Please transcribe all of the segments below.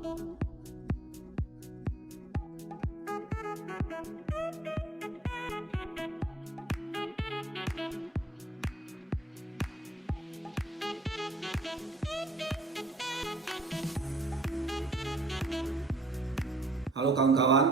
Halo kawan-kawan,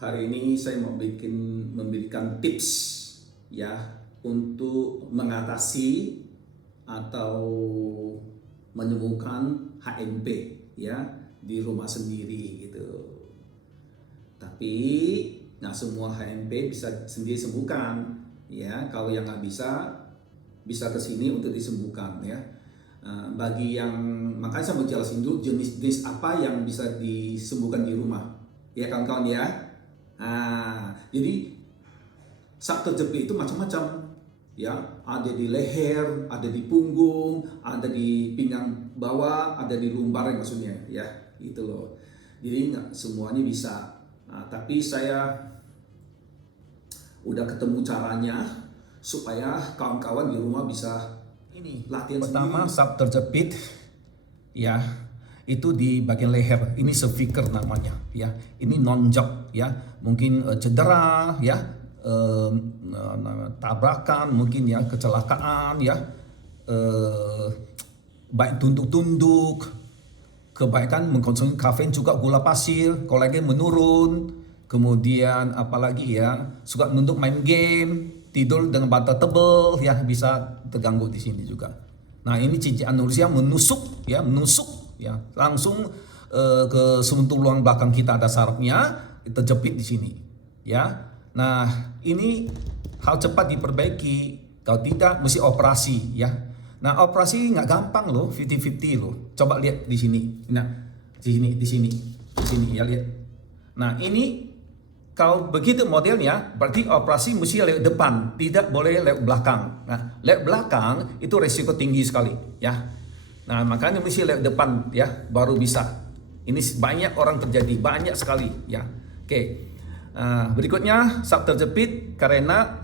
hari ini saya mau memberikan tips ya untuk mengatasi atau menyembuhkan HMP ya di rumah sendiri gitu. Tapi nggak semua HMP bisa sendiri sembuhkan ya. Kalau yang nggak bisa ke sini untuk disembuhkan ya. Bagi yang makanya saya mau jelasin dulu jenis-jenis apa yang bisa disembuhkan di rumah ya kawan-kawan ya. Jadi sak terjepit itu macam-macam ya, ada di leher, ada di punggung, ada di pinggang bawah, ada di lumbar maksudnya ya gitu loh. Jadi nggak semuanya bisa. Tapi saya udah ketemu caranya supaya kawan-kawan di rumah bisa ini latihan. Pertama sak terjepit ya, itu di bagian leher, ini cervical namanya ya, ini nonjok ya, mungkin cedera ya, tabrakan mungkin ya, kecelakaan ya, baik tunduk-tunduk, kebaikan mengkonsumsi kafein juga, gula pasir, kolagen menurun, kemudian apalagi ya, suka nunduk main game, tidur dengan bantal tebal ya, bisa terganggu di sini juga. Nah ini cincin anuria menusuk ya, langsung ke sumber tulang belakang kita, ada sarafnya terjepit di sini ya. Nah ini hal cepat diperbaiki, kalau tidak mesti operasi ya. Nah operasi nggak gampang loh, 50-50 loh. Coba lihat di sini, nah di sini ya, lihat. Nah ini kalau begitu modelnya, berarti operasi mesti lewat depan, tidak boleh lewat belakang. Nah, lewat belakang itu resiko tinggi sekali, ya. Nah, makanya mesti lewat depan, ya, baru bisa. Ini banyak orang terjadi, banyak sekali, ya. Oke, berikutnya sak terjepit karena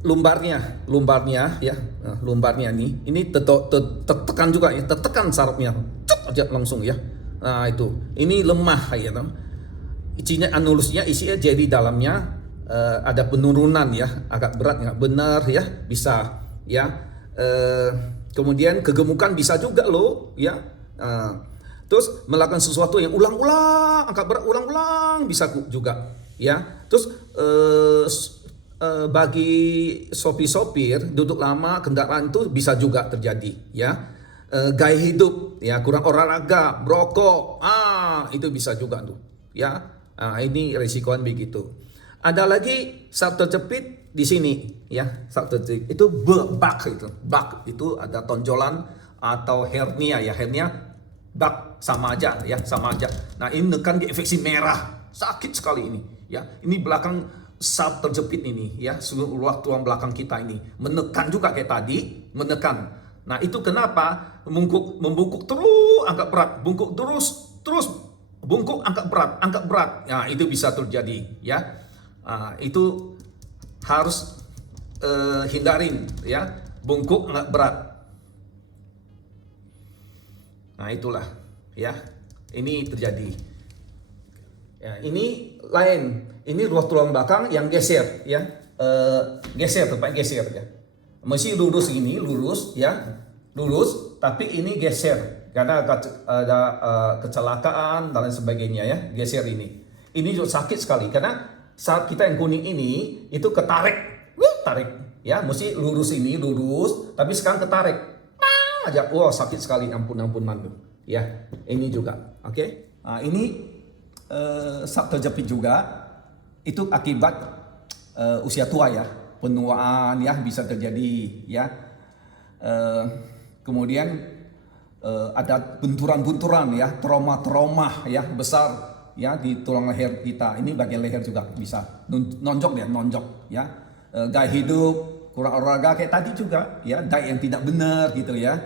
lumbarnya, ya, lumbarnya ini tertekan juga, ya, tertekan sarafnya, cep aja langsung, ya. Nah itu, ini lemah ya, isinya anulusnya, isinya jadi dalamnya ada penurunan ya, agak berat nggak benar ya, bisa ya. Kemudian kegemukan bisa juga loh ya. Terus melakukan sesuatu yang ulang-ulang, angkat berat ulang-ulang bisa juga ya. Terus bagi sopir duduk lama kendaraan itu bisa juga terjadi ya. Gaya hidup ya, kurang olahraga, merokok, itu bisa juga tuh ya. Ini risikoan begitu. Ada lagi sak terjepit di sini ya, sak terjepit itu bak itu ada tonjolan atau hernia ya, hernia bak sama aja ya, sama aja. Nah ini nekan di infeksi merah, sakit sekali ini ya. Ini belakang sak terjepit ini ya, seluruh tulang belakang kita ini menekan juga kayak tadi, menekan. Nah itu kenapa membungkuk terus angkat berat, bungkuk terus bungkuk angkat berat. Nah itu bisa terjadi ya. Itu harus hindarin ya, bungkuk angkat berat. Nah itulah ya, ini terjadi. Ya, ini lain, ini ruas tulang belakang yang geser ya, tempat geser ya. Mesti lurus ini, lurus ya, lurus, tapi ini geser karena ada kecelakaan dan lain sebagainya ya, geser ini. Ini juga sakit sekali karena saat kita yang kuning ini itu ketarik, tarik ya, mesti lurus ini, lurus, tapi sekarang ketarik, aja, sakit sekali, ampun mandu ya. Ini juga, oke. Nah, ini sak terjepit juga itu akibat usia tua ya. Penuaan ya bisa terjadi ya. Kemudian ada benturan-benturan ya, trauma ya besar ya di tulang leher kita. Ini bagian leher juga bisa nonjok ya. Gaya hidup, kurang olahraga kayak tadi juga ya, diet yang tidak benar gitu ya.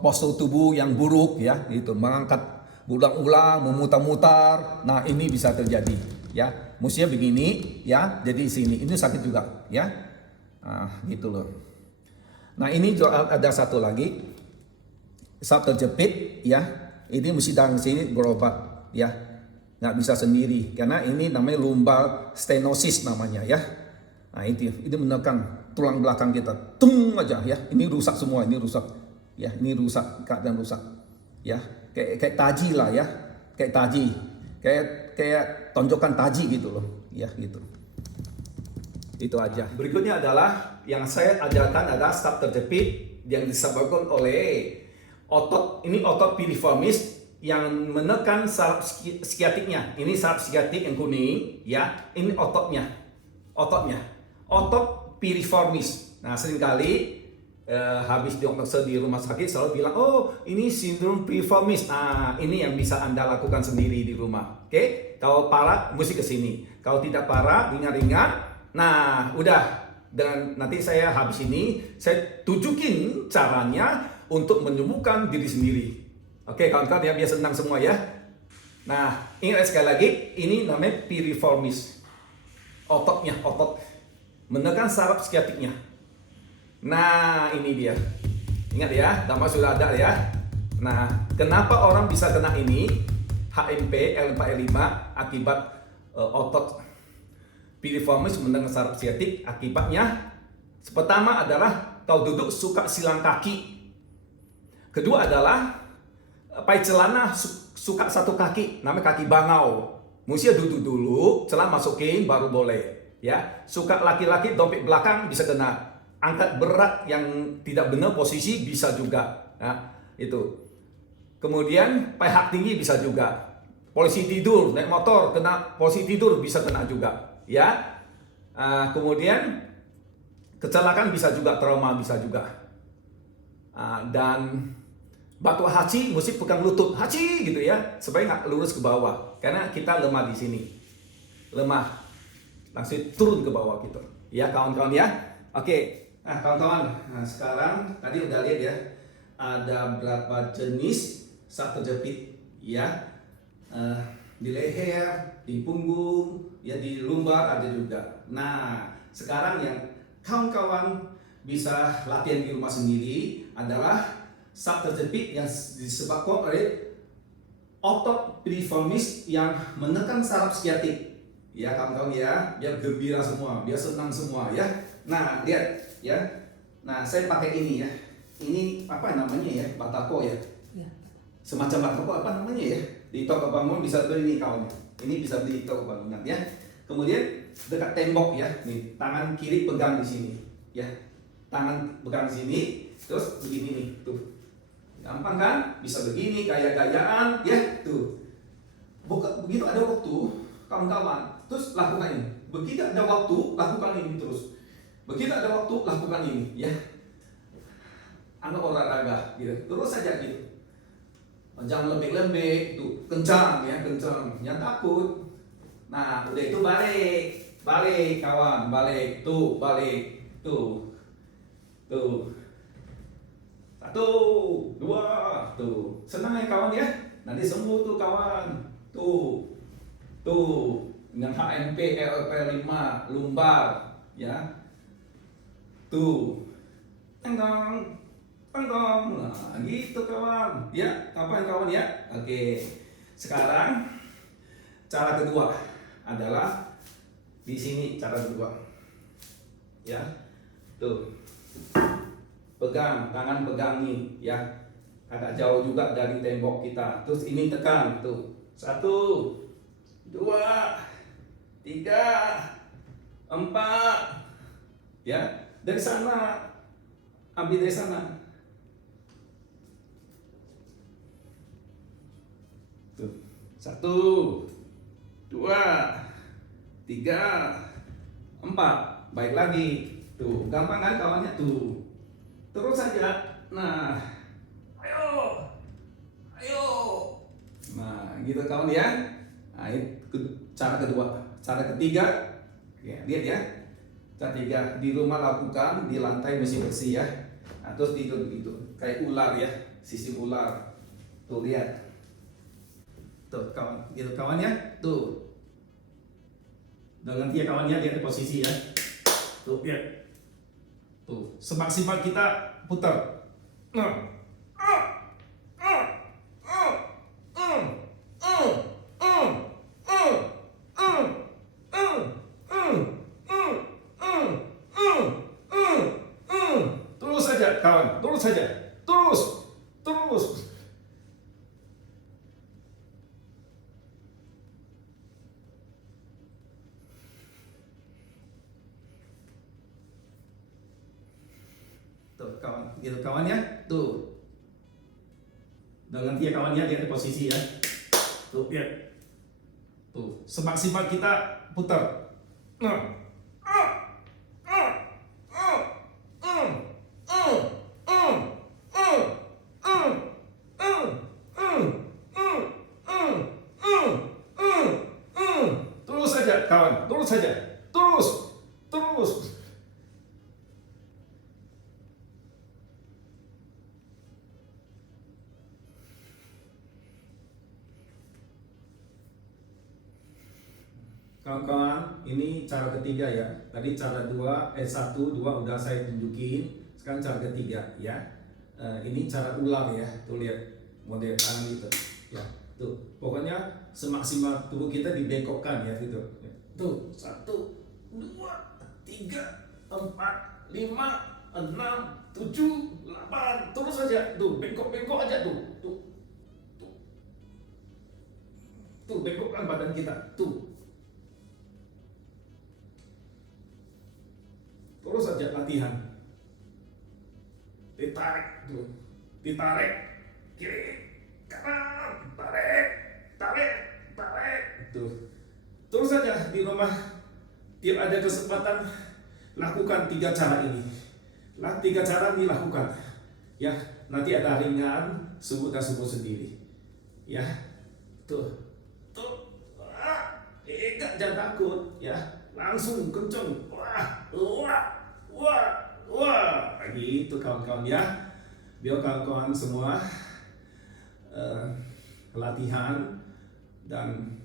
Postur tubuh yang buruk ya, gitu, mengangkat berulang-ulang, memutar-mutar. Nah, ini bisa terjadi ya. Mestinya begini ya, jadi sini ini sakit juga ya. Gitu loh. Nah, ini ada satu lagi saat terjepit ya, ini mesti dari sini berobat ya, nggak bisa sendiri karena ini namanya lumbar stenosis namanya ya. Nah itu menekan tulang belakang kita, tung aja ya, ini rusak semua, ini rusak ya, ini rusak, keadaan rusak ya, kayak taji lah ya, kayak taji, kayak tonjokan taji gitu loh ya gitu. Itu aja. Berikutnya adalah yang saya ajarkan adalah saraf terjepit yang disebabkan oleh otot. Ini otot piriformis yang menekan saraf skiatiknya. Ini saraf skiatik yang kuning, ya. Ini ototnya, otot piriformis. Nah, seringkali habis dokter di rumah sakit selalu bilang, oh ini sindrom piriformis. Nah, ini yang bisa Anda lakukan sendiri di rumah. Oke? Kalau parah, mesti ke sini. Kalau tidak parah, ringan-ringan. Nah, udah. Dan nanti saya habis ini, saya tunjukin caranya untuk menyembuhkan diri sendiri. Oke, kawan-kawan ya, biar senang semua ya. Nah, ingat sekali lagi, ini namanya piriformis. Ototnya, otot menekan saraf skiatiknya. Nah, ini dia. Ingat ya, nama sudah ada ya. Nah, kenapa orang bisa kena ini? HMP, L4, L5 akibat otot piriformis menekan saraf skiatik. Akibatnya pertama adalah kau duduk suka silang kaki. Kedua adalah pakai celana suka satu kaki, namanya kaki bangau. Mesti duduk dulu, celana masukin baru boleh. Ya, suka laki-laki dompet belakang bisa kena. Angkat berat yang tidak benar posisi bisa juga. Nah, itu. Kemudian pakai hak tinggi bisa juga. Polisi tidur naik motor kena polisi tidur bisa kena juga. Ya, kemudian kecelakaan bisa juga, trauma bisa juga, dan batu haci mesti pegang lutut haci gitu ya, supaya nggak lurus ke bawah karena kita lemah di sini, lemah langsung turun ke bawah gitu ya kawan-kawan ya. Oke, nah kawan-kawan, nah, sekarang tadi udah lihat ya ada berapa jenis saraf terjepit ya, di leher, di punggung, ya di lumbar ada juga. Nah, sekarang yang kawan-kawan bisa latihan di rumah sendiri adalah saraf terjepit yang disebabkan oleh otot piriformis yang menekan saraf skiatik. Ya kawan-kawan ya, biar gembira semua, biar senang semua ya. Nah, lihat ya. Nah, saya pakai ini ya. Ini apa namanya ya? Batako ya. Semacam batako apa namanya ya? Di toko bangun bisa beli ini kawan. Ini bisa beli di toko bangunan ya. Kemudian dekat tembok ya. Nih, tangan kiri pegang di sini ya. Tangan pegang di sini, terus begini nih, tuh. Gampang kan? Bisa begini, gaya-gayaan ya, tuh. Begitu ada waktu, kawan-kawan, terus lakukan ini. Begitu ada waktu, lakukan ini terus. Begitu ada waktu, lakukan ini ya. Anggap olahraga gitu. Terus saja gitu. Jangan lembek-lembek, tuh kencang ya, kencang, jangan takut. Nah, udah itu balik kawan, balik, tuh, tuh, 1, 2, tuh, senang ya kawan ya, nanti sembuh tuh kawan, tuh, dengan HMP, LP5, lumbar, ya, tuh, tenggang. Nah, gitu kawan. Ya, kawan ya? Oke. Sekarang cara kedua adalah di sini cara kedua. Ya. Tuh. Pegang, tangan pegang nih, ya. Agak jauh juga dari tembok kita. Terus ini tekan, tuh. 1, 2, 3, 4. Ya, dari sana. Ambil dari sana. 1, 2, 3, 4. Baik lagi. Tuh, gampang kan kawannya tuh. Terus saja. Nah, ayo. Nah, gitu kawan ya. Nah, itu cara kedua. Cara ketiga, ya, lihat ya. Cara ketiga, di rumah lakukan, di lantai mesti bersih ya. Nah, terus tidur begitu. Kayak ular ya, sistem ular. Tuh lihat. Tuh kawan, gitu kawan ya, tuh. Udah nanti ya kawan ya, lihat posisi ya. Tuh lihat. Tuh, semaksimal kita putar. Nah, saja kawan, terus saja, terus, terus. Tuh kawan, gitu kawan ya, tuh. Dengan dia kawannya lihat di posisi ya, tuh lihat, tuh semak-semak kita putar. Nah. Terus saja kawan, terus saja, terus, terus. Kawan-kawan, ini cara ketiga ya. Tadi cara 1, 2 udah saya tunjukin. Sekarang cara ketiga ya. Ini cara ulang ya. Tuh lihat model tangan itu. Ya, tuh. Pokoknya semaksimal tubuh kita dibengkokkan ya gitu. Tuh, 1, 2, 3, 4, 5, 6, 7, 8. Terus saja. Tuh, bengkok-bengkok aja tuh. Tuh. Tuh. Tuh, bengkokkan badan kita. Tuh. Terus saja latihan. Ditarik tuh, ditarik kiri kanan, tarik, tarik, tarik. Tuh. Terus saja di rumah tiap ada kesempatan lakukan 3 cara ini. 3 cara dilakukan. Ya, nanti ada ringan, subuh dan subuh sendiri. Ya, tuh, tuh, jangan takut, ya, langsung kenceng, wah, gitu kawan-kawan ya. Biar kawan-kawan semua latihan dan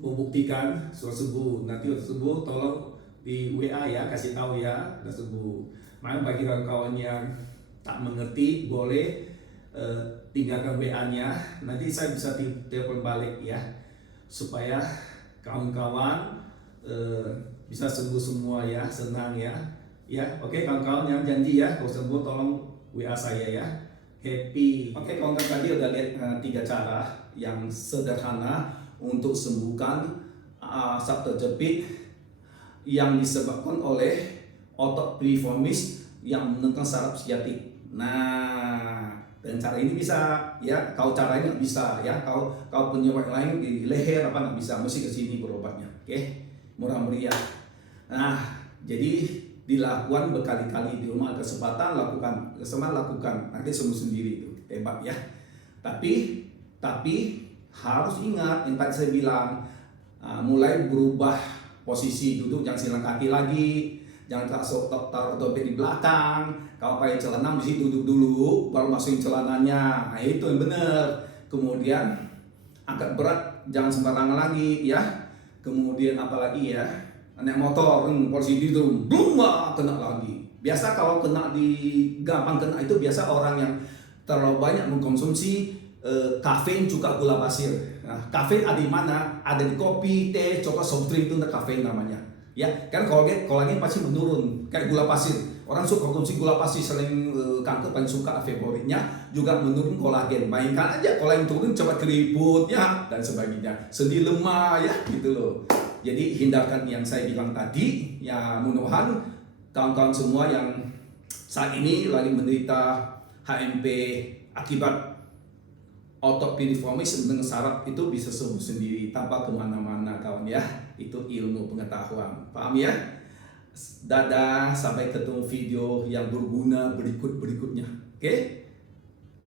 membuktikan subuh. Nanti subuh tolong di WA ya, kasih tahu ya udah subuh. Makanya bagi kawan-kawan yang tak mengerti boleh tinggalkan WA-nya. Nanti saya bisa telepon balik ya, supaya kawan-kawan bisa sembuh semua ya, senang ya. Ya, oke kawan-kawan yang janji ya, kalau sembuh tolong WA saya ya. Happy. Oke kawan-kawan, tadi udah lihat 3 cara yang sederhana untuk sembuhkan saraf terjepit yang disebabkan oleh otot piriformis yang menekan saraf siatik. Nah, dengan cara ini bisa ya. Kalau cara ini nggak bisa ya, kalau penyebab lain di leher apa nggak bisa, mesti ke sini berobatnya. Oke, murah meriah. Nah, jadi dilakukan berkali-kali di rumah, kesempatan lakukan, nanti sembuh sendiri itu hebat ya. Tapi harus ingat yang tadi saya bilang, mulai berubah posisi duduk, jangan silang kaki lagi, jangan taruh dompet di belakang. Kalau pakai celana mesti duduk dulu baru masukin celananya. Nah, itu yang benar. Kemudian angkat berat jangan sembarangan lagi ya. Kemudian apalagi ya, naik motor, posisi itu belum kena lagi. Biasa kalau gampang kena itu biasa orang yang terlalu banyak mengkonsumsi kafein juga gula pasir. Nah, kafein ada di mana? Ada di kopi, teh, coklat, soft drink, itu kafein namanya. Ya, kan kolagen pasti menurun kayak gula pasir. Orang suka konsumsi gula pasir, selain kanker paling suka favoritnya juga menurun kolagen. Bayangkan aja kolagen turun cepat keriput ya dan sebagainya. Sendi lemah ya gitu loh. Jadi hindarkan yang saya bilang tadi ya. Mudah-mudahan kawan-kawan semua yang saat ini lagi menderita HMP akibat otot piriformis dengan saraf itu bisa sembuh sendiri tanpa kemana-mana kawan ya. Itu ilmu pengetahuan, paham ya? Dadah, sampai ketemu video yang berguna berikutnya. Oke?